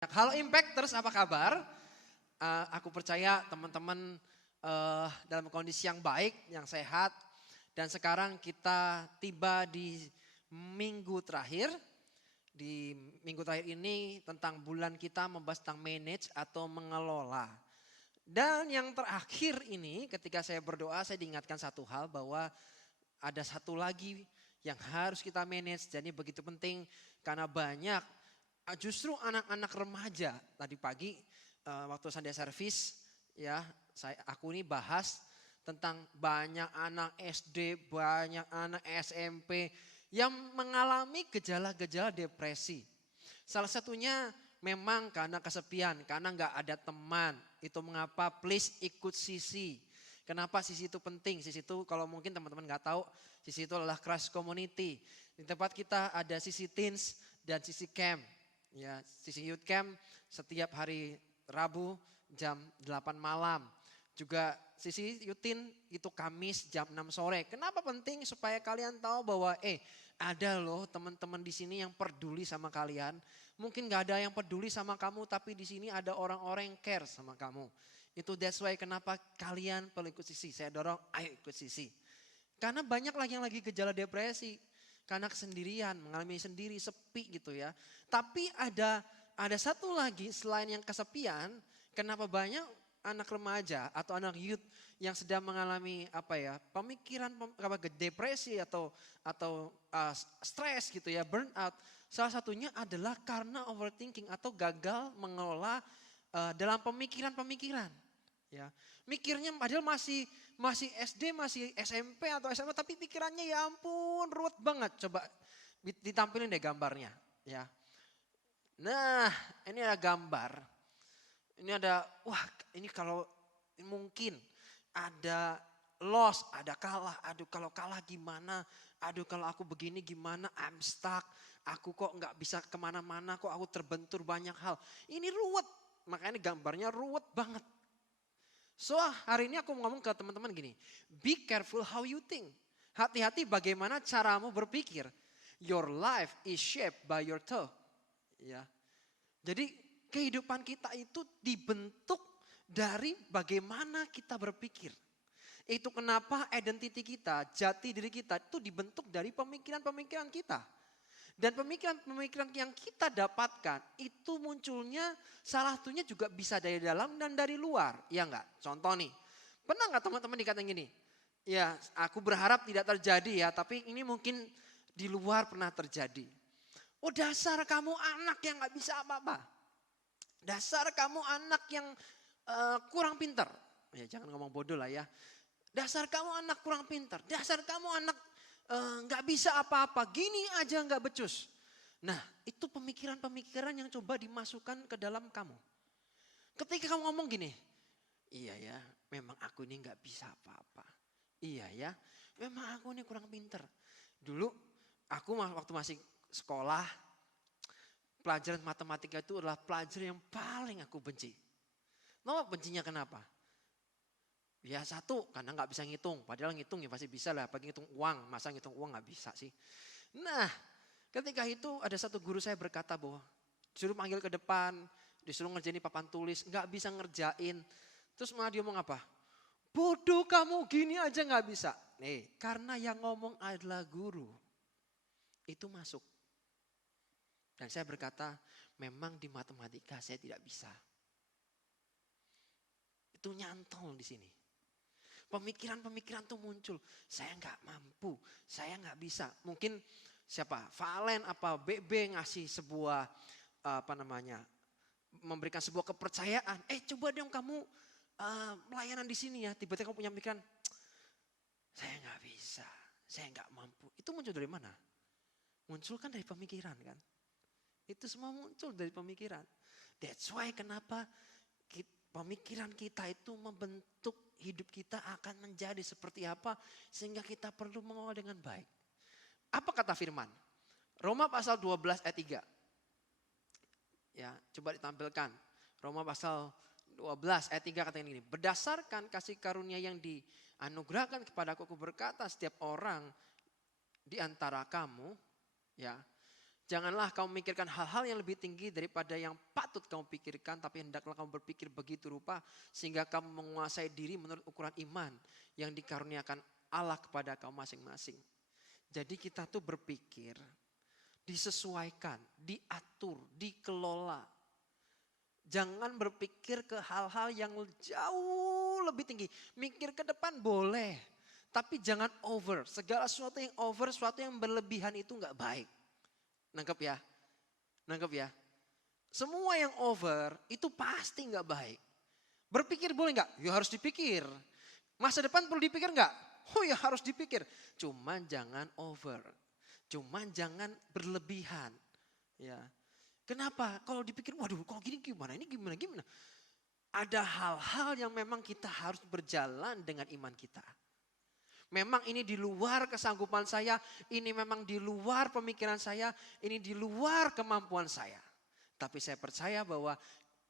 Halo Impacters, apa kabar? Aku percaya teman-teman dalam kondisi yang baik, yang sehat. Dan sekarang kita tiba di minggu terakhir. Di minggu terakhir ini tentang bulan kita membahas tentang manage atau mengelola. Dan yang terakhir ini ketika saya berdoa saya diingatkan satu hal bahwa ada satu lagi yang harus kita manage. Jadi begitu penting karena banyak justru anak-anak remaja tadi pagi waktu Sunday Service ya aku ini bahas tentang banyak anak SD, banyak anak SMP yang mengalami gejala-gejala depresi. Salah satunya memang karena kesepian, karena nggak ada teman. Itu mengapa please ikut sisi. Kenapa sisi itu penting? Sisi itu kalau mungkin teman-teman nggak tahu, sisi itu adalah Christ Community. Di tempat kita ada sisi teens dan sisi camp. Ya, sisi youth camp setiap hari Rabu jam 8 malam. Juga sisi youth-teen itu Kamis jam 6 sore. Kenapa penting? Supaya kalian tahu bahwa ada loh teman-teman di sini yang peduli sama kalian. Mungkin gak ada yang peduli sama kamu tapi di sini ada orang-orang yang care sama kamu. Itu that's why kenapa kalian perlu ikut sisi. Saya dorong ayo ikut sisi. Karena banyak lagi yang lagi gejala depresi. Karena kesendirian, mengalami sendiri, sepi gitu ya. Tapi ada satu lagi selain yang kesepian, kenapa banyak anak remaja atau anak youth yang sedang mengalami pemikiran depresi atau stres gitu ya, burnout. Salah satunya adalah karena overthinking atau gagal mengelola dalam pemikiran-pemikiran. Ya, mikirnya padahal masih SD, masih SMP atau SMA tapi pikirannya ya ampun ruwet banget. Coba ditampilin deh gambarnya, ya. Nah, ini ada gambar. Ini ada ini kalau mungkin ada loss, ada kalah. Aduh kalau kalah gimana? Aduh kalau aku begini gimana? I'm stuck. Aku kok nggak bisa kemana-mana, kok aku terbentur banyak hal. Ini ruwet, makanya gambarnya ruwet banget. So hari ini aku mau ngomong ke teman-teman gini, be careful how you think. Hati-hati bagaimana caramu berpikir. Your life is shaped by your thought. Ya. Jadi kehidupan kita itu dibentuk dari bagaimana kita berpikir. Itu kenapa identity kita, jati diri kita itu dibentuk dari pemikiran-pemikiran kita. Dan pemikiran-pemikiran yang kita dapatkan itu munculnya salah satunya juga bisa dari dalam dan dari luar. Ya enggak? Contoh nih, pernah enggak teman-teman dikatain gini? Ya aku berharap tidak terjadi ya, tapi ini mungkin di luar pernah terjadi. Oh dasar kamu anak yang gak bisa apa-apa. Dasar kamu anak yang kurang pinter. Ya jangan ngomong bodoh lah ya. Dasar kamu anak kurang pinter. Dasar kamu anak nggak bisa apa-apa, gini aja nggak becus. Nah itu pemikiran-pemikiran yang coba dimasukkan ke dalam kamu. Ketika kamu ngomong gini, iya ya memang aku ini nggak bisa apa-apa. Iya ya memang aku ini kurang pinter. Dulu aku waktu masih sekolah, pelajaran matematika itu adalah pelajaran yang paling aku benci. Tahu bencinya kenapa? Ya satu, karena nggak bisa ngitung. Padahal ngitung ya pasti bisa lah. Apalagi ngitung uang, masa ngitung uang nggak bisa sih. Nah, ketika itu ada satu guru saya berkata bahwa disuruh panggil ke depan, disuruh ngerjain papan tulis, nggak bisa ngerjain. Terus malah dia ngomong apa? Bodoh kamu gini aja nggak bisa. Nih, karena yang ngomong adalah guru. Itu masuk. Dan saya berkata, memang di matematika saya tidak bisa. Itu nyantol di sini. Pemikiran-pemikiran tuh muncul. Saya nggak mampu, saya nggak bisa. Mungkin siapa? Valen apa BB ngasih sebuah memberikan sebuah kepercayaan. Coba dong kamu melayanan di sini ya. Tiba-tiba kamu punya pikiran, saya nggak bisa, saya nggak mampu. Itu muncul dari mana? Muncul kan dari pemikiran kan. Itu semua muncul dari pemikiran. That's why kenapa pemikiran kita itu membentuk hidup kita akan menjadi seperti apa sehingga kita perlu mengolah dengan baik. Apa kata firman? Roma pasal 12 ayat 3. Ya, coba ditampilkan. Roma pasal 12 ayat 3 kata ini. Berdasarkan kasih karunia yang dianugerahkan kepadaku, aku berkata setiap orang di antara kamu ya Janganlah kamu memikirkan hal-hal yang lebih tinggi daripada yang patut kamu pikirkan, tapi hendaklah kamu berpikir begitu rupa sehingga kamu menguasai diri menurut ukuran iman yang dikaruniakan Allah kepada kamu masing-masing. Jadi kita tuh berpikir, disesuaikan, diatur, dikelola. Jangan berpikir ke hal-hal yang jauh lebih tinggi. Mikir ke depan boleh, tapi jangan over. Segala sesuatu yang over, sesuatu yang berlebihan itu nggak baik. Nangkep ya? Nangkep ya? Semua yang over itu pasti nggak baik. Berpikir boleh nggak? Ya harus dipikir. Masa depan perlu dipikir nggak? Oh ya harus dipikir. Cuman jangan over. Cuman jangan berlebihan. Ya. Kenapa? Kalau dipikir, waduh kalau gini gimana? Ini gimana? Ada hal-hal yang memang kita harus berjalan dengan iman kita. Memang ini di luar kesanggupan saya, ini memang di luar pemikiran saya, ini di luar kemampuan saya. Tapi saya percaya bahwa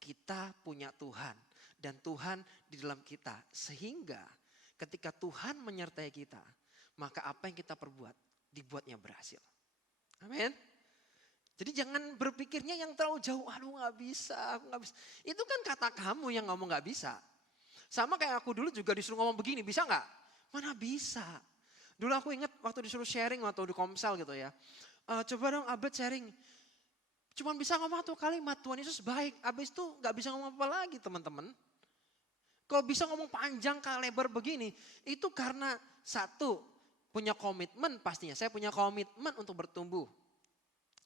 kita punya Tuhan dan Tuhan di dalam kita. Sehingga ketika Tuhan menyertai kita, maka apa yang kita perbuat dibuatnya berhasil. Amin. Jadi jangan berpikirnya yang terlalu jauh, aduh gak bisa, aku gak bisa. Itu kan kata kamu yang ngomong gak bisa. Sama kayak aku dulu juga disuruh ngomong begini, bisa gak? Mana bisa. Dulu aku ingat waktu disuruh sharing waktu di Komsel gitu ya. Coba dong Abed sharing. Cuman bisa ngomong satu kalimat, Tuhan Yesus baik. Abis itu gak bisa ngomong apa lagi teman-teman. Kalau bisa ngomong panjang lebar begini, itu karena satu, punya komitmen pastinya. Saya punya komitmen untuk bertumbuh.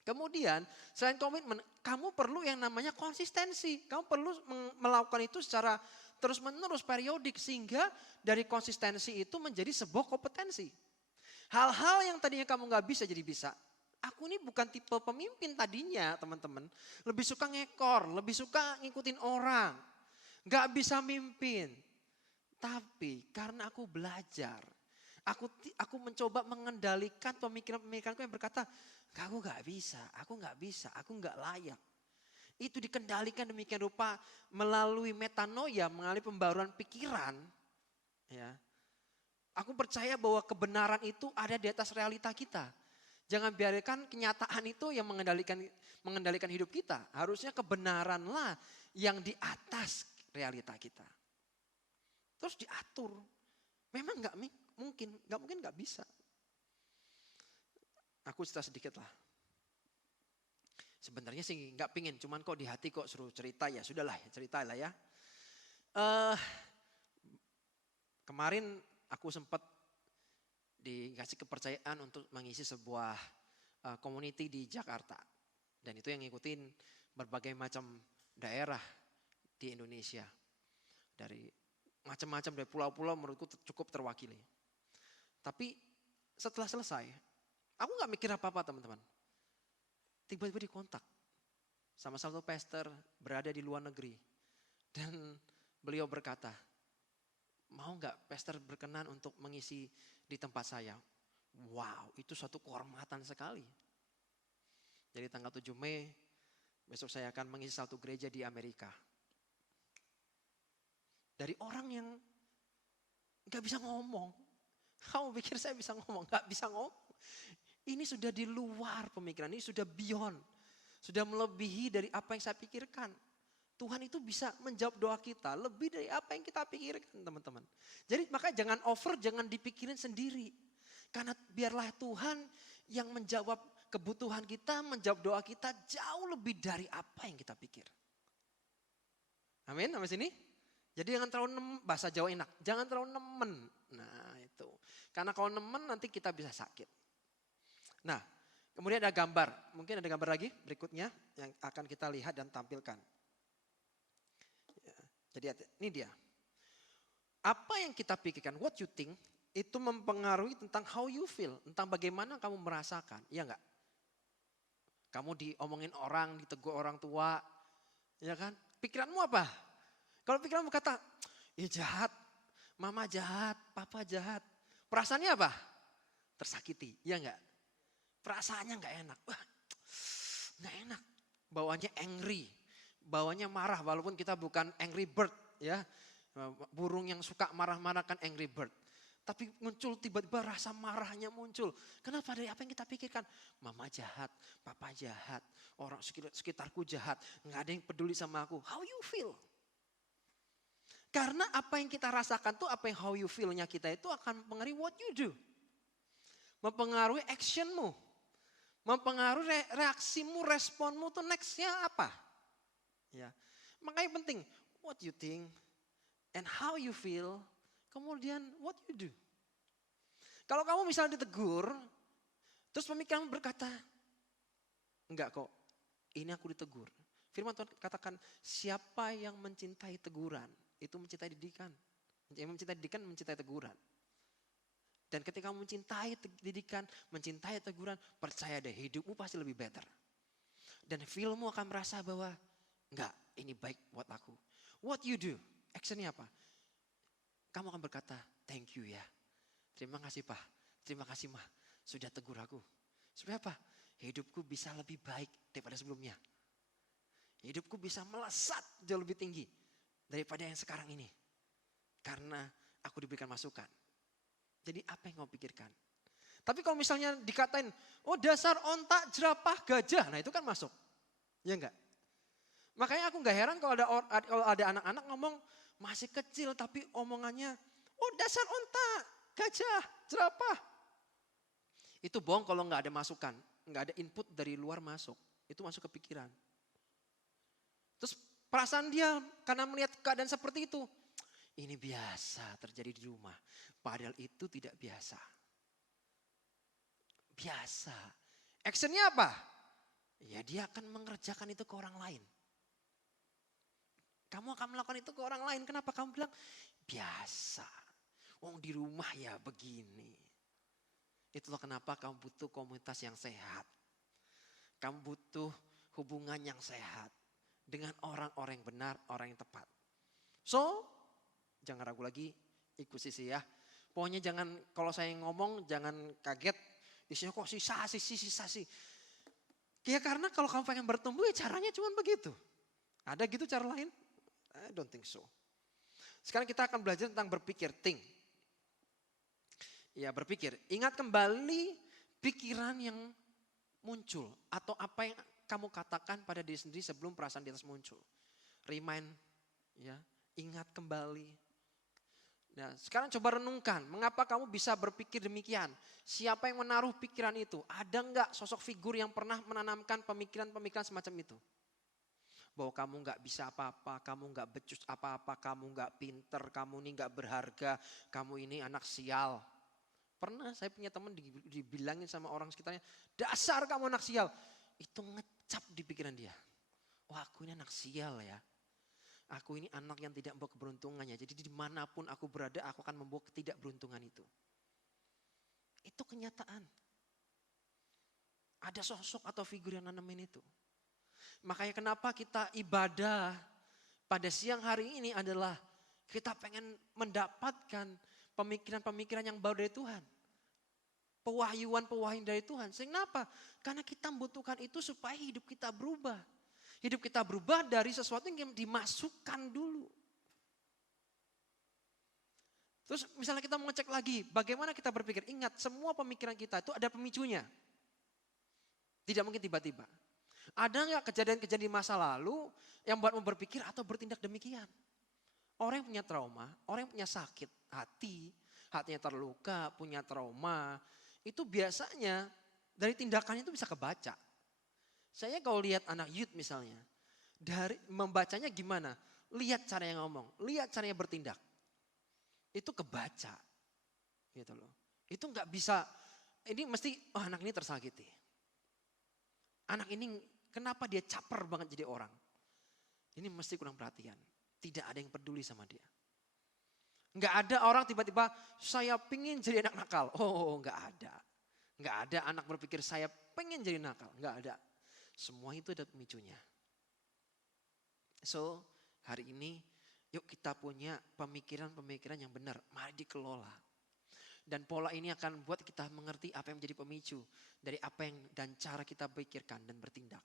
Kemudian selain komitmen, kamu perlu yang namanya konsistensi. Kamu perlu melakukan itu secara terus menerus periodik sehingga dari konsistensi itu menjadi sebuah kompetensi. Hal-hal yang tadinya kamu gak bisa jadi bisa. Aku ini bukan tipe pemimpin tadinya teman-teman. Lebih suka ngekor, lebih suka ngikutin orang. Gak bisa mimpin. Tapi karena aku belajar. Aku mencoba mengendalikan pemikiran-pemikiranku yang berkata, aku gak bisa, aku gak layak. Itu dikendalikan demikian rupa melalui metanoia, melalui pembaruan pikiran. Ya. Aku percaya bahwa kebenaran itu ada di atas realita kita. Jangan biarkan kenyataan itu yang mengendalikan hidup kita. Harusnya kebenaranlah yang di atas realita kita. Terus diatur. Memang gak mungkin gak bisa. Aku cerita sedikit lah. Sebenarnya sih nggak pingin, cuman kok di hati kok suruh cerita ya sudahlah cerita lah ya. Kemarin aku sempat dikasih kepercayaan untuk mengisi sebuah community di Jakarta. Dan itu yang ngikutin berbagai macam daerah di Indonesia. Dari macam-macam dari pulau-pulau menurutku cukup terwakili. Tapi setelah selesai, aku nggak mikir apa-apa teman-teman. Tiba-tiba dikontak sama satu pastor berada di luar negeri. Dan beliau berkata, mau gak pastor berkenan untuk mengisi di tempat saya? Wow, itu suatu kehormatan sekali. Jadi tanggal 7 Mei, besok saya akan mengisi satu gereja di Amerika. Dari orang yang gak bisa ngomong. Kamu pikir saya bisa ngomong? Gak bisa ngomong. Ini sudah di luar pemikiran, ini sudah beyond. Sudah melebihi dari apa yang saya pikirkan. Tuhan itu bisa menjawab doa kita lebih dari apa yang kita pikirkan teman-teman. Jadi maka jangan over, jangan dipikirin sendiri. Karena biarlah Tuhan yang menjawab kebutuhan kita, menjawab doa kita jauh lebih dari apa yang kita pikir. Amin, sampai sini? Jadi jangan terlalu bahasa Jawa enak, jangan terlalu nemen. Nah itu, karena kalau nemen nanti kita bisa sakit. Nah, kemudian ada gambar. Mungkin ada gambar lagi berikutnya yang akan kita lihat dan tampilkan. Ya, jadi ini dia. Apa yang kita pikirkan, what you think, itu mempengaruhi tentang how you feel. Tentang bagaimana kamu merasakan, iya enggak? Kamu diomongin orang, ditegur orang tua, ya kan? Pikiranmu apa? Kalau pikiranmu kata, jahat, mama jahat, papa jahat. Perasaannya apa? Tersakiti, iya enggak? Perasaannya gak enak. Wah, gak enak. Bawaannya angry. Bawaannya marah walaupun kita bukan angry bird. Ya, burung yang suka marah-marah kan angry bird. Tapi muncul tiba-tiba rasa marahnya muncul. Kenapa? Dari apa yang kita pikirkan? Mama jahat, papa jahat, orang sekitarku jahat. Nggak ada yang peduli sama aku. How you feel? Karena apa yang kita rasakan tuh, apa yang how you feel-nya kita itu akan mempengaruhi what you do. Mempengaruhi actionmu. Mempengaruhi reaksimu, responmu tuh nextnya apa. Ya, makanya penting, what you think and how you feel. Kemudian what you do. Kalau kamu misalnya ditegur, terus pemikiran berkata, enggak kok, ini aku ditegur. Firman Tuhan katakan, siapa yang mencintai teguran, itu mencintai didikan. Yang mencintai didikan, mencintai teguran. Dan ketika kamu mencintai didikan, mencintai teguran, percaya deh hidupmu pasti lebih better. Dan feelmu akan merasa bahwa, enggak, ini baik buat aku. What you do, actionnya apa? Kamu akan berkata, thank you ya. Terima kasih Pak, terima kasih Ma, sudah tegur aku. Supaya apa? Hidupku bisa lebih baik daripada sebelumnya. Hidupku bisa melesat jauh lebih tinggi daripada yang sekarang ini. Karena aku diberikan masukan. Jadi apa yang kamu pikirkan? Tapi kalau misalnya dikatain, oh dasar ontak, jerapah, gajah. Nah itu kan masuk. Ya enggak? Makanya aku gak heran kalau ada anak-anak ngomong, masih kecil tapi omongannya, oh dasar onta, gajah, jerapah. Itu bohong kalau nggak ada masukan, nggak ada input dari luar masuk. Itu masuk ke pikiran. Terus perasaan dia karena melihat keadaan seperti itu, ini biasa terjadi di rumah. Padahal itu tidak biasa. Biasa. Actionnya apa? Ya dia akan mengerjakan itu ke orang lain. Kamu akan melakukan itu ke orang lain. Kenapa kamu bilang? Biasa. Wong di rumah ya begini. Itulah kenapa kamu butuh komunitas yang sehat. Kamu butuh hubungan yang sehat. Dengan orang-orang yang benar, orang yang tepat. So, jangan ragu lagi, ikuti sih ya. Pokoknya jangan, kalau saya ngomong jangan kaget. Isinya kok sisa sih. Ya karena kalau kamu pengen bertumbuh ya caranya cuma begitu. Ada gitu cara lain? I don't think so. Sekarang kita akan belajar tentang berpikir, think. Ya berpikir, ingat kembali pikiran yang muncul. Atau apa yang kamu katakan pada diri sendiri sebelum perasaan di atas muncul. Remind, ya, ingat kembali. Nah, sekarang coba renungkan, mengapa kamu bisa berpikir demikian? Siapa yang menaruh pikiran itu? Ada enggak sosok figur yang pernah menanamkan pemikiran-pemikiran semacam itu? Bahwa kamu nggak bisa apa-apa, kamu nggak becus apa-apa, kamu nggak pinter, kamu ini nggak berharga, kamu ini anak sial. Pernah saya punya teman dibilangin sama orang sekitarnya, dasar kamu anak sial. Itu ngecap di pikiran dia. Wah aku ini anak sial ya. Aku ini anak yang tidak membawa keberuntungannya. Jadi dimanapun aku berada, aku akan membawa ketidakberuntungan itu. Itu kenyataan. Ada sosok atau figur yang nanamin itu. Makanya kenapa kita ibadah pada siang hari ini adalah kita pengen mendapatkan pemikiran-pemikiran yang baru dari Tuhan. Pewahyuan dari Tuhan. Sehingga apa? Karena kita membutuhkan itu supaya hidup kita berubah. Hidup kita berubah dari sesuatu yang dimasukkan dulu. Terus misalnya kita mau ngecek lagi bagaimana kita berpikir. Ingat semua pemikiran kita itu ada pemicunya. Tidak mungkin tiba-tiba. Ada nggak kejadian-kejadian di masa lalu yang buatmu berpikir atau bertindak demikian? Orang yang punya trauma, orang yang punya sakit hati, hatinya terluka, punya trauma, itu biasanya dari tindakannya itu bisa kebaca. Saya kalau lihat anak youth misalnya, dari membacanya gimana? Lihat caranya ngomong, lihat caranya bertindak. Itu kebaca. Gitu loh. Itu nggak bisa, ini mesti anak ini tersakiti. Anak ini kenapa dia caper banget jadi orang? Ini mesti kurang perhatian. Tidak ada yang peduli sama dia. Nggak ada orang tiba-tiba saya pingin jadi anak nakal. Oh nggak ada. Nggak ada anak berpikir saya pengen jadi nakal. Nggak ada. Semua itu ada pemicunya. So hari ini yuk kita punya pemikiran-pemikiran yang benar. Mari dikelola. Dan pola ini akan buat kita mengerti apa yang menjadi pemicu dari apa yang dan cara kita pikirkan dan bertindak.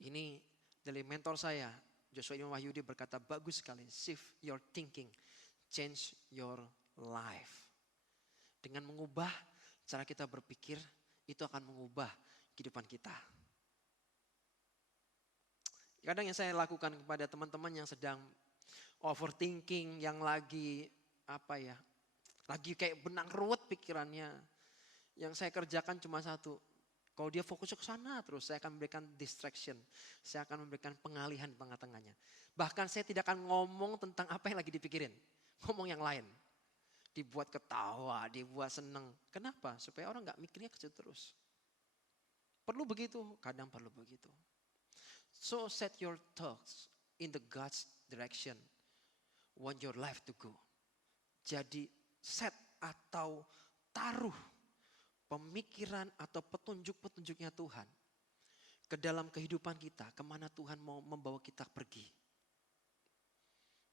Ini dari mentor saya, Joshua Iman Wahyudi berkata bagus sekali, shift your thinking, change your life. Dengan mengubah cara kita berpikir, itu akan mengubah kehidupan kita. Kadang yang saya lakukan kepada teman-teman yang sedang overthinking, yang lagi lagi kayak benang ruwet pikirannya. Yang saya kerjakan cuma satu. Kalau dia fokus ke sana terus, saya akan memberikan distraction. Saya akan memberikan pengalihan di tengah-tengahnya. Bahkan saya tidak akan ngomong tentang apa yang lagi dipikirin. Ngomong yang lain. Dibuat ketawa, dibuat seneng. Kenapa? Supaya orang gak mikirnya ke situ terus. Perlu begitu, kadang perlu begitu. So set your thoughts in the God's direction. Want your life to go. Jadi set atau taruh pemikiran atau petunjuk-petunjuknya Tuhan ke dalam kehidupan kita, kemana Tuhan mau membawa kita pergi.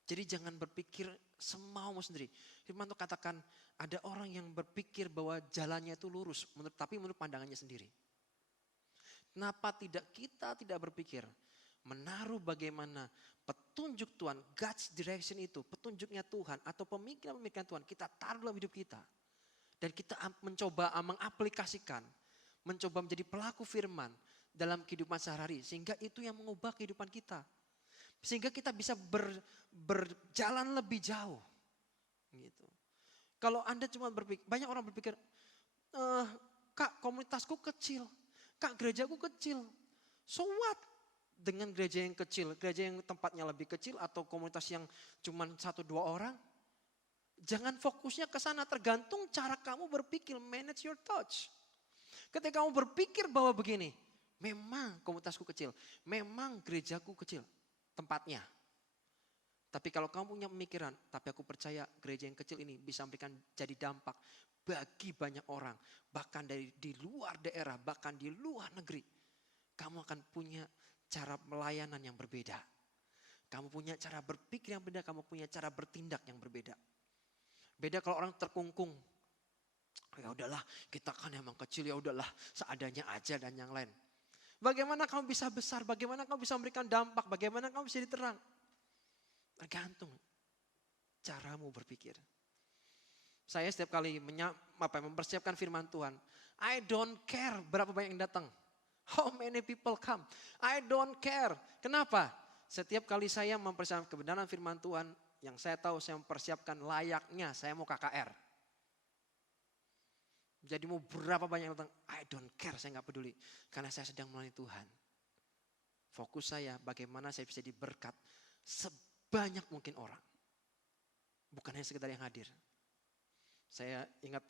Jadi jangan berpikir semaumu sendiri. Firman Tuhan katakan ada orang yang berpikir bahwa jalannya itu lurus, tapi menurut pandangannya sendiri. Kenapa kita tidak berpikir menaruh bagaimana petunjuk Tuhan, God's direction itu, petunjuknya Tuhan atau pemikiran-pemikiran Tuhan kita taruh dalam hidup kita. Dan kita mencoba mengaplikasikan, mencoba menjadi pelaku firman dalam kehidupan sehari-hari. Sehingga itu yang mengubah kehidupan kita. Sehingga kita bisa berjalan lebih jauh. Gitu. Kalau Anda cuma berpikir, banyak orang berpikir, Kak komunitasku kecil, Kak gerejaku kecil. So what? Dengan gereja yang kecil, gereja yang tempatnya lebih kecil atau komunitas yang cuma 1-2 orang. Jangan fokusnya ke sana, tergantung cara kamu berpikir, manage your thoughts. Ketika kamu berpikir bahwa begini, memang komunitasku kecil, memang gerejaku kecil tempatnya. Tapi kalau kamu punya pemikiran, tapi aku percaya gereja yang kecil ini bisa memberikan jadi dampak bagi banyak orang. Bahkan di luar daerah, bahkan di luar negeri. Kamu akan punya cara pelayanan yang berbeda. Kamu punya cara berpikir yang berbeda, kamu punya cara bertindak yang berbeda. Beda kalau orang terkungkung. Ya udahlah, kita kan emang kecil, ya udahlah, seadanya aja dan yang lain. Bagaimana kamu bisa besar? Bagaimana kamu bisa memberikan dampak? Bagaimana kamu bisa diterang? Tergantung caramu berpikir. Saya setiap kali mempersiapkan firman Tuhan, I don't care berapa banyak yang datang. How many people come? I don't care. Kenapa? Setiap kali saya mempersiapkan kebenaran firman Tuhan, yang saya tahu saya mempersiapkan layaknya saya mau KKR. Jadi mau berapa banyak yang datang, I don't care, saya gak peduli. Karena saya sedang melayani Tuhan. Fokus saya bagaimana saya bisa diberkat sebanyak mungkin orang. Bukan hanya sekedar yang hadir. Saya ingat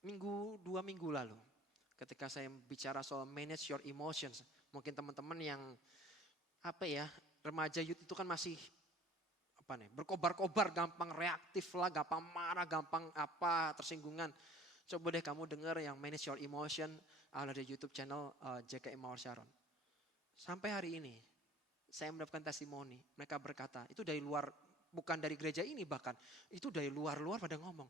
2 minggu lalu. Ketika saya bicara soal manage your emotions. Mungkin teman-teman yang remaja youth itu kan masih berkobar-kobar, gampang reaktif lah, gampang marah, gampang tersinggungan. Coba deh kamu dengar yang manage your emotion, ada di YouTube channel JKM Mawar Sharon. Sampai hari ini saya mendapatkan testimoni, mereka berkata, itu dari luar, bukan dari gereja ini bahkan, itu dari luar-luar pada ngomong,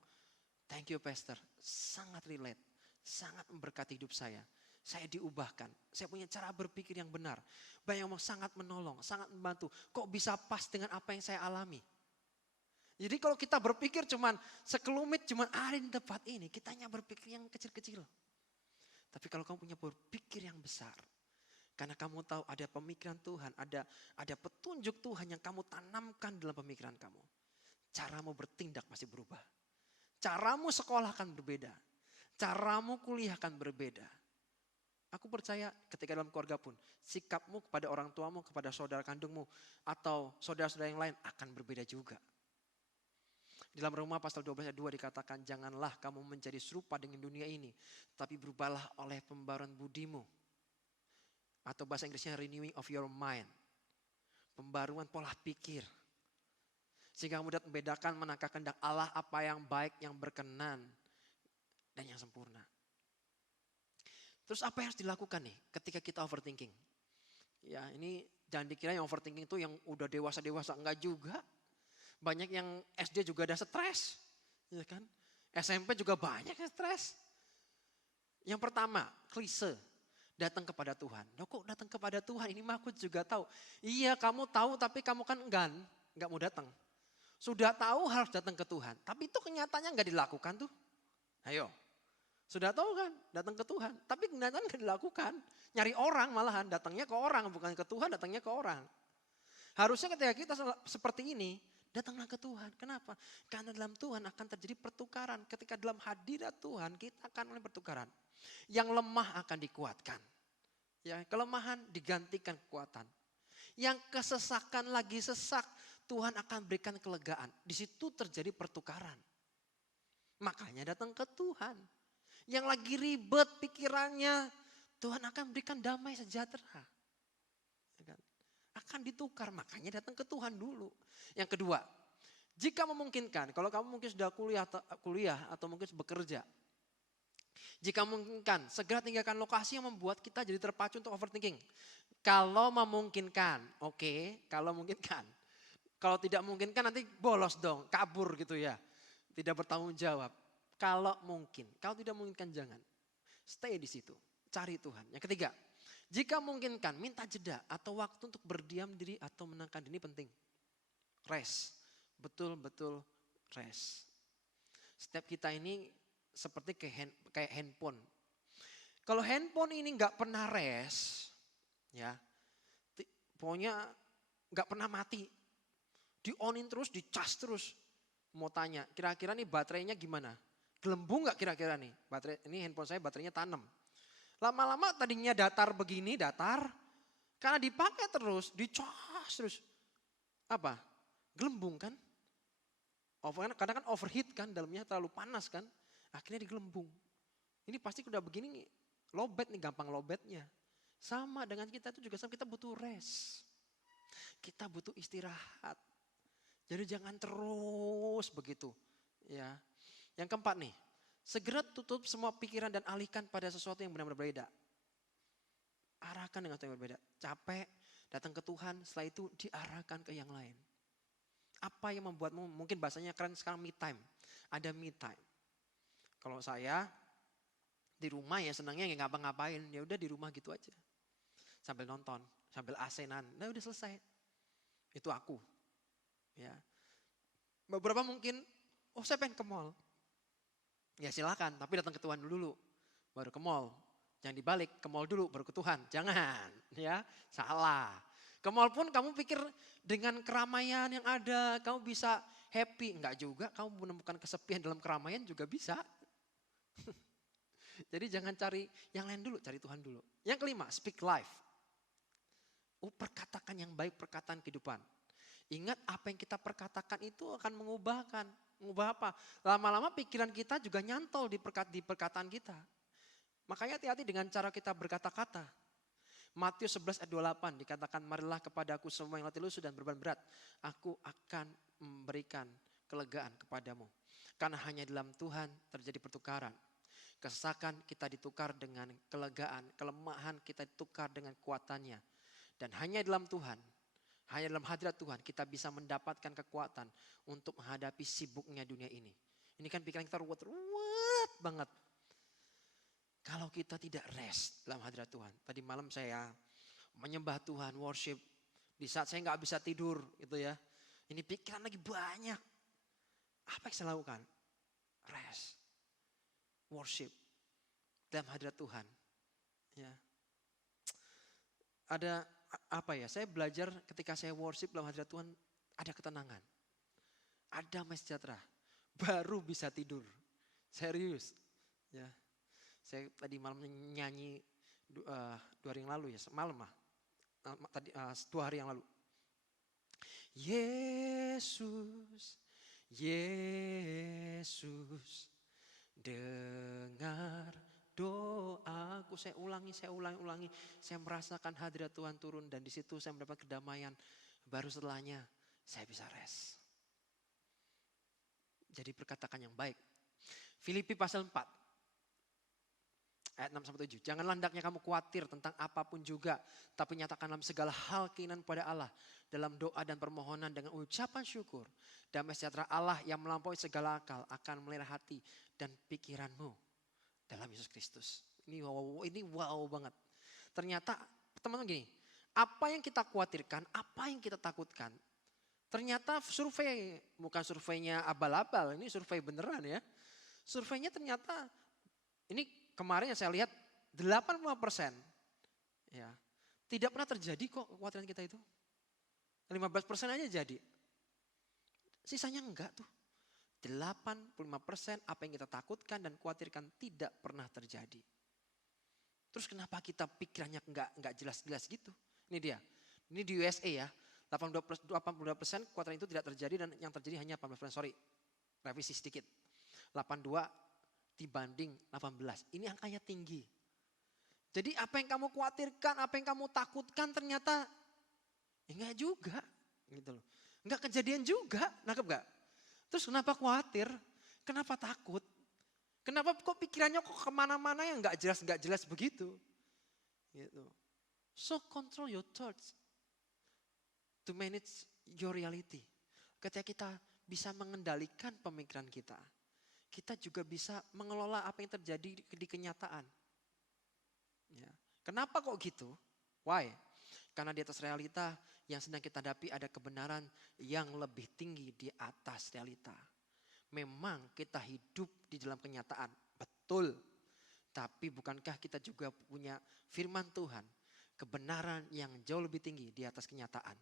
thank you pastor, sangat relate, sangat memberkati hidup saya. Saya diubahkan, saya punya cara berpikir yang benar. Banyak yang sangat menolong, sangat membantu. Kok bisa pas dengan apa yang saya alami? Jadi kalau kita berpikir cuman sekelumit, cuman ada di tempat ini, kita hanya berpikir yang kecil-kecil. Tapi kalau kamu punya berpikir yang besar, karena kamu tahu ada pemikiran Tuhan, ada petunjuk Tuhan yang kamu tanamkan dalam pemikiran kamu. Caramu bertindak pasti berubah. Caramu sekolah akan berbeda. Caramu kuliah akan berbeda. Aku percaya ketika dalam keluarga pun, sikapmu kepada orang tuamu, kepada saudara kandungmu, atau saudara-saudara yang lain akan berbeda juga. Di dalam Roma pasal 12 ayat 2 dikatakan, janganlah kamu menjadi serupa dengan dunia ini, tapi berubahlah oleh pembaruan budimu. Atau bahasa Inggrisnya renewing of your mind. Pembaruan pola pikir. Sehingga kamu dapat membedakan manakah kehendak Allah, apa yang baik, yang berkenan, dan yang sempurna. Terus apa yang harus dilakukan nih ketika kita overthinking? Ya ini jangan dikira yang overthinking itu yang udah dewasa-dewasa, enggak juga. Banyak yang SD juga ada stres, ya kan? SMP juga banyak yang stres. Yang pertama, klise, datang kepada Tuhan. Loh kok datang kepada Tuhan? Ini mah aku juga tahu. Iya kamu tahu tapi kamu kan enggak mau datang. Sudah tahu harus datang ke Tuhan, tapi itu kenyataannya enggak dilakukan tuh. Ayo, sudah tahu kan datang ke Tuhan. Tapi kenyataannya nggak dilakukan. Nyari orang malahan, datangnya ke orang. Bukan ke Tuhan, datangnya ke orang. Harusnya ketika kita seperti ini, datanglah ke Tuhan. Kenapa? Karena dalam Tuhan akan terjadi pertukaran. Ketika dalam hadirat Tuhan kita akan mulai pertukaran. Yang lemah akan dikuatkan. Ya, kelemahan digantikan kekuatan. Yang kesesakan lagi sesak, Tuhan akan berikan kelegaan. Di situ terjadi pertukaran. Makanya datang ke Tuhan. Yang lagi ribet pikirannya, Tuhan akan berikan damai sejahtera. Akan ditukar, makanya datang ke Tuhan dulu. Yang kedua, jika memungkinkan, kalau kamu mungkin sudah kuliah atau mungkin bekerja. Jika memungkinkan, segera tinggalkan lokasi yang membuat kita jadi terpacu untuk overthinking. Kalau memungkinkan, oke, kalau memungkinkan. Kalau tidak memungkinkan nanti bolos dong, kabur gitu ya. Tidak bertanggung jawab. Kalau mungkin, kalau tidak memungkinkan jangan. Stay di situ, cari Tuhan. Yang ketiga, jika memungkinkan minta jeda atau waktu untuk berdiam diri atau menenangkan diri penting. Rest, betul-betul rest. Setiap kita ini seperti kayak handphone. Kalau handphone ini nggak pernah rest, ya, pokoknya nggak pernah mati, di onin terus, dicas terus. Mau tanya, kira-kira nih baterainya gimana? Gelembung nggak kira-kira nih? Baterai ini handphone saya baterainya tanam. Lama-lama tadinya datar begini, datar, karena dipakai terus, dicas terus. Apa? Gelembung kan? Kadang kan overheat kan, dalamnya terlalu panas kan? Akhirnya digelembung. Ini pasti udah begini lowbat nih, gampang lowbatnya. Sama dengan kita itu juga sama, kita butuh rest. Kita butuh istirahat. Jadi jangan terus begitu. Ya. Yang keempat nih, segera tutup semua pikiran dan alihkan pada sesuatu yang benar-benar berbeda. Arahkan dengan sesuatu yang berbeda. Capek, datang ke Tuhan, setelah itu diarahkan ke yang lain. Apa yang membuatmu, mungkin bahasanya keren sekarang me time. Ada me time. Kalau saya di rumah ya senangnya nggak ngapa-ngapain, ya udah di rumah gitu aja. Sambil nonton, sambil asenan, nah udah selesai. Itu aku. Ya. Beberapa mungkin, oh saya pengen ke mall. Ya silakan, tapi datang ke Tuhan dulu, baru ke mall. Jangan dibalik, ke mall dulu baru ke Tuhan. Jangan, ya salah. Ke mall pun kamu pikir dengan keramaian yang ada, kamu bisa happy. Enggak juga, kamu menemukan kesepian dalam keramaian juga bisa. Jadi jangan cari yang lain dulu, cari Tuhan dulu. Yang kelima, speak life. Perkatakan yang baik, perkataan kehidupan. Ingat apa yang kita perkatakan itu akan mengubahkan. Mengubah apa? Lama-lama pikiran kita juga nyantol di perkataan kita. Makanya hati-hati dengan cara kita berkata-kata. Matius 11 ayat 28 dikatakan, marilah kepadaku semua yang letih lesu dan beban berat. Aku akan memberikan kelegaan kepadamu. Karena hanya dalam Tuhan terjadi pertukaran. Kesesakan kita ditukar dengan kelegaan, kelemahan kita ditukar dengan kekuatannya. Dan hanya dalam Tuhan, hanya dalam hadirat Tuhan kita bisa mendapatkan kekuatan untuk menghadapi sibuknya dunia ini. Ini kan pikiran kita ruwet banget. Kalau kita tidak rest dalam hadirat Tuhan. Tadi malam saya menyembah Tuhan, worship. Di saat saya nggak bisa tidur gitu ya. Ini pikiran lagi banyak. Apa yang saya lakukan? Rest. Worship dalam hadirat Tuhan. Ya. Ada apa ya? Saya belajar ketika saya worship dalam hadirat Tuhan ada ketenangan. Ada damai sejahtera. Baru bisa tidur. Serius. Ya. Saya tadi malam nyanyi 2 hari yang lalu ya, malam lah. Tadi 2 hari yang lalu. Yesus, Yesus, dengar doaku. Saya ulangi. Saya merasakan hadirat Tuhan turun dan di situ saya mendapat kedamaian. Baru setelahnya saya bisa rest. Jadi perkatakan yang baik. Filipi pasal 4. Ayat 6-7. Janganlah hendaknya kamu khawatir tentang apapun juga. Tapi nyatakan dalam segala hal keinginan pada Allah. Dalam doa dan permohonan dengan ucapan syukur. Damai sejahtera Allah yang melampaui segala akal akan melera hati dan pikiranmu. Dalam Yesus Kristus. Ini wow banget. Ternyata teman-teman gini. Apa yang kita khawatirkan, apa yang kita takutkan. Ternyata survei, bukan surveinya abal-abal. Ini survei beneran ya. Surveinya ternyata, ini kemarin yang saya lihat 85% ya, tidak pernah terjadi kok kekhawatiran kita itu. 15% aja jadi. Sisanya enggak tuh. 85% apa yang kita takutkan dan khawatirkan tidak pernah terjadi. Terus kenapa kita pikirannya enggak jelas-jelas gitu? Ini dia. Ini di USA ya. 82% kekhawatiran itu tidak terjadi dan yang terjadi hanya 18%. Sorry, revisi sedikit. 82 dibanding 18. Ini angkanya tinggi. Jadi apa yang kamu khawatirkan, apa yang kamu takutkan ternyata enggak juga. Gitu loh. Enggak kejadian juga, nangkep gak? Terus kenapa khawatir? Kenapa takut? Kenapa kok pikirannya kok kemana-mana yang enggak jelas begitu? Gitu. So control your thoughts to manage your reality. Ketika kita bisa mengendalikan pemikiran kita, kita juga bisa mengelola apa yang terjadi di kenyataan. Ya. Kenapa kok gitu? Why? Karena di atas realita yang sedang kita hadapi ada kebenaran yang lebih tinggi di atas realita. Memang kita hidup di dalam kenyataan, betul. Tapi bukankah kita juga punya firman Tuhan, kebenaran yang jauh lebih tinggi di atas kenyataan.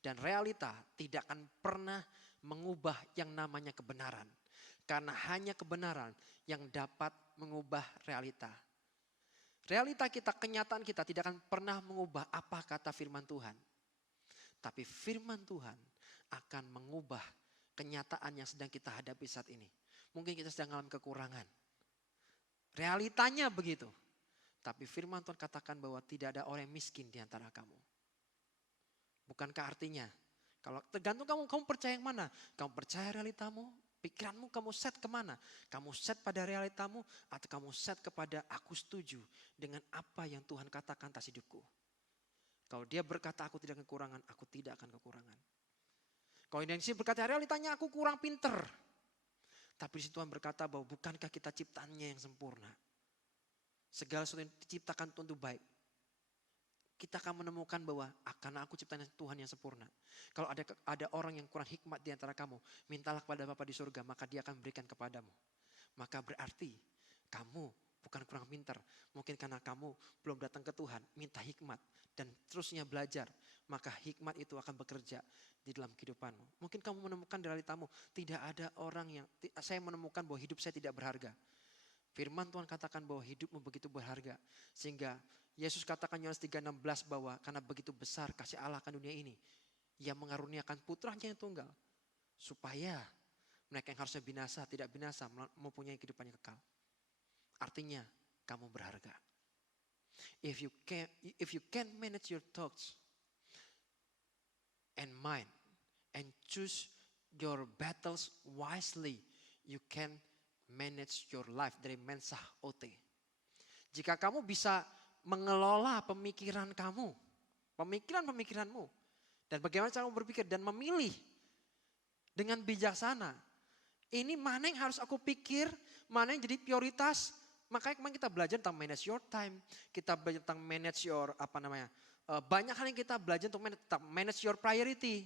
Dan realita tidak akan pernah mengubah yang namanya kebenaran. Karena hanya kebenaran yang dapat mengubah realita. Realita kita, kenyataan kita tidak akan pernah mengubah apa kata firman Tuhan. Tapi firman Tuhan akan mengubah kenyataan yang sedang kita hadapi saat ini. Mungkin kita sedang mengalami kekurangan. Realitanya begitu. Tapi firman Tuhan katakan bahwa tidak ada orang yang miskin di antara kamu. Bukankah artinya, kalau tergantung kamu percaya yang mana? Kamu percaya realitamu? Pikiranmu kamu set kemana? Kamu set pada realitamu atau kamu set kepada aku setuju dengan apa yang Tuhan katakan atas hidupku. Kalau dia berkata aku tidak kekurangan, aku tidak akan kekurangan. Kalau Indonesia berkata realitanya aku kurang pinter. Tapi di situ Tuhan berkata bahwa bukankah kita ciptaannya yang sempurna. Segala sesuatu yang diciptakan Tuhan itu baik. Kita akan menemukan bahwa karena aku ciptaan Tuhan yang sempurna. Kalau ada orang yang kurang hikmat di antara kamu, mintalah kepada Bapa di surga, maka dia akan berikan kepadamu. Maka berarti kamu bukan kurang pintar. Mungkin karena kamu belum datang ke Tuhan, minta hikmat dan terusnya belajar. Maka hikmat itu akan bekerja di dalam kehidupanmu. Mungkin kamu menemukan di realitamu, tidak ada orang yang, saya menemukan bahwa hidup saya tidak berharga. Firman Tuhan katakan bahwa hidupmu begitu berharga. Sehingga Yesus katakan Yohanes 3:16 bahwa karena begitu besar kasih Allah akan dunia ini. Ia mengaruniakan putranya yang tunggal. Supaya mereka yang harusnya binasa tidak binasa, mempunyai kehidupan yang kekal. Artinya kamu berharga. If you can manage your thoughts and mind and choose your battles wisely, you can manage your life. Dari mensah OT. Jika kamu bisa mengelola pemikiran kamu, pemikiranmu, dan bagaimana cara kamu berpikir dan memilih dengan bijaksana. Ini mana yang harus aku pikir, mana yang jadi prioritas. Makanya kemarin kita belajar tentang manage your time, kita belajar tentang manage your banyak hal yang kita belajar untuk manage your priority.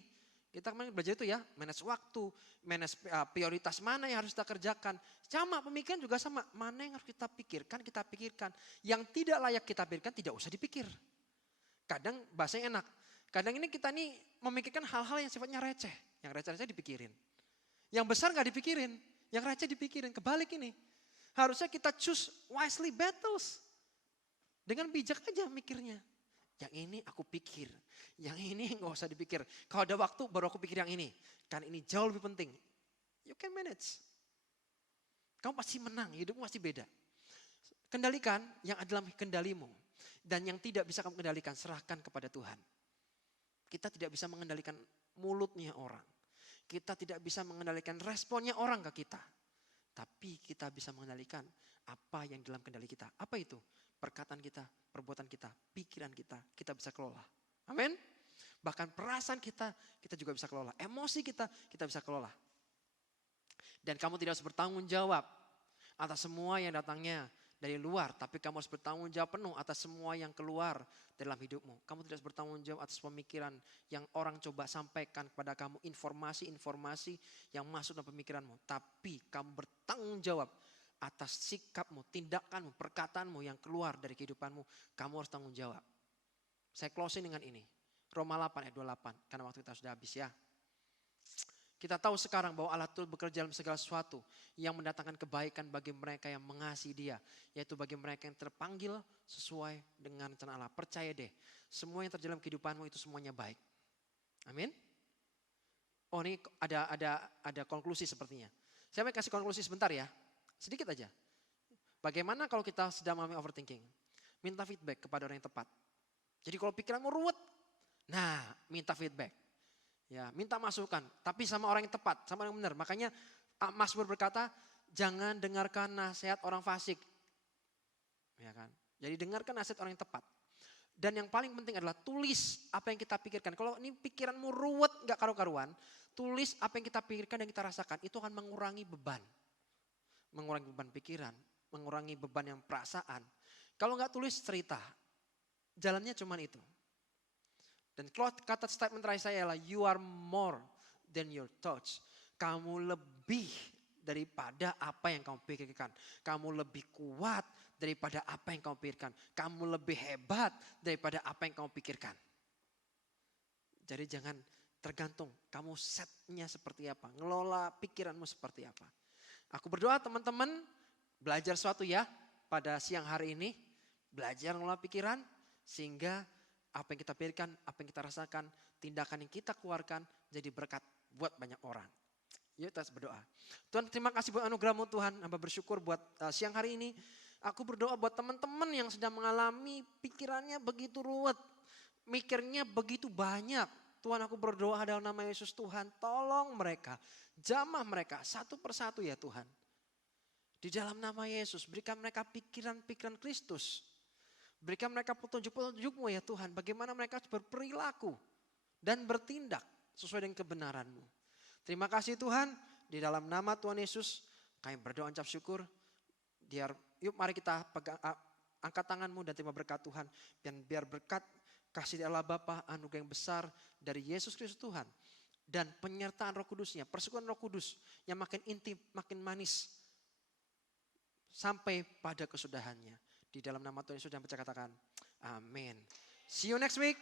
Kita kemarin belajar itu ya, manage waktu, manage prioritas mana yang harus kita kerjakan. Sama pemikiran juga sama, mana yang harus kita pikirkan. Yang tidak layak kita pikirkan tidak usah dipikir. Kadang bahasanya enak, kadang ini kita nih memikirkan hal-hal yang sifatnya receh. Yang receh-receh dipikirin. Yang besar gak dipikirin, yang receh dipikirin. Kebalik ini, harusnya kita choose wisely battles. Dengan bijak aja mikirnya. Yang ini aku pikir, yang ini gak usah dipikir. Kalau ada waktu baru aku pikir yang ini. Kan ini jauh lebih penting. You can manage. Kamu pasti menang, hidupmu pasti beda. Kendalikan yang ada dalam kendalimu. Dan yang tidak bisa kamu kendalikan, serahkan kepada Tuhan. Kita tidak bisa mengendalikan mulutnya orang. Kita tidak bisa mengendalikan responnya orang ke kita. Tapi kita bisa mengendalikan apa yang dalam kendali kita. Apa itu? Perkataan kita, perbuatan kita, pikiran kita bisa kelola. Amin. Bahkan perasaan kita juga bisa kelola. Emosi kita bisa kelola. Dan kamu tidak harus bertanggung jawab atas semua yang datangnya dari luar. Tapi kamu harus bertanggung jawab penuh atas semua yang keluar dalam hidupmu. Kamu tidak harus bertanggung jawab atas pemikiran yang orang coba sampaikan kepada kamu. Informasi-informasi yang masuk dalam pemikiranmu. Tapi kamu bertanggung jawab atas sikapmu, tindakanmu, perkataanmu yang keluar dari kehidupanmu, kamu harus tanggung jawab. Saya closing dengan ini. Roma 8 ayat 28, karena waktu kita sudah habis ya. Kita tahu sekarang bahwa Allah itu bekerja dalam segala sesuatu yang mendatangkan kebaikan bagi mereka yang mengasihi Dia. Yaitu bagi mereka yang terpanggil sesuai dengan rencana Allah. Percaya deh, semua yang terjadi dalam kehidupanmu itu semuanya baik. Amin. Oh ini ada konklusi sepertinya. Saya mau kasih konklusi sebentar ya. Sedikit aja. Bagaimana kalau kita sedang mengalami overthinking? Minta feedback kepada orang yang tepat. Jadi kalau pikiranmu ruwet, nah minta feedback. Ya, minta masukan, tapi sama orang yang tepat, sama orang yang benar. Makanya Mazmur berkata, jangan dengarkan nasihat orang fasik. Ya kan? Jadi dengarkan nasihat orang yang tepat. Dan yang paling penting adalah tulis apa yang kita pikirkan. Kalau ini pikiranmu ruwet, gak karu-karuan, tulis apa yang kita pikirkan dan kita rasakan. Itu akan mengurangi beban. Mengurangi beban pikiran, mengurangi beban yang perasaan. Kalau gak tulis cerita, jalannya cuma itu. Dan kata statement terakhir saya adalah you are more than your thoughts. Kamu lebih daripada apa yang kamu pikirkan. Kamu lebih kuat daripada apa yang kamu pikirkan. Kamu lebih hebat daripada apa yang kamu pikirkan. Jadi jangan tergantung kamu setnya seperti apa. Ngelola pikiranmu seperti apa. Aku berdoa teman-teman belajar sesuatu ya pada siang hari ini. Belajar ngelola pikiran sehingga apa yang kita pikirkan, apa yang kita rasakan, tindakan yang kita keluarkan jadi berkat buat banyak orang. Yuk kita berdoa. Tuhan terima kasih buat anugerah-Mu Tuhan. Hamba bersyukur buat siang hari ini. Aku berdoa buat teman-teman yang sedang mengalami pikirannya begitu ruwet. Mikirnya begitu banyak. Tuhan aku berdoa dalam nama Yesus Tuhan. Tolong mereka, jamah mereka satu persatu ya Tuhan. Di dalam nama Yesus berikan mereka pikiran-pikiran Kristus. Berikan mereka petunjuk-petunjuk-Mu ya Tuhan. Bagaimana mereka berperilaku dan bertindak sesuai dengan kebenaran-Mu. Terima kasih Tuhan. Di dalam nama Tuhan Yesus kami berdoa ucap syukur. Yuk mari kita angkat tangan-Mu dan terima berkat Tuhan. Dan biar berkat kasih Allah Bapa, anugerah yang besar dari Yesus Kristus Tuhan. Dan penyertaan Roh Kudus-Nya, persekutuan Roh Kudus yang makin intim, makin manis. Sampai pada kesudahannya. Di dalam nama Tuhan Yesus dan percaya katakan amin. See you next week.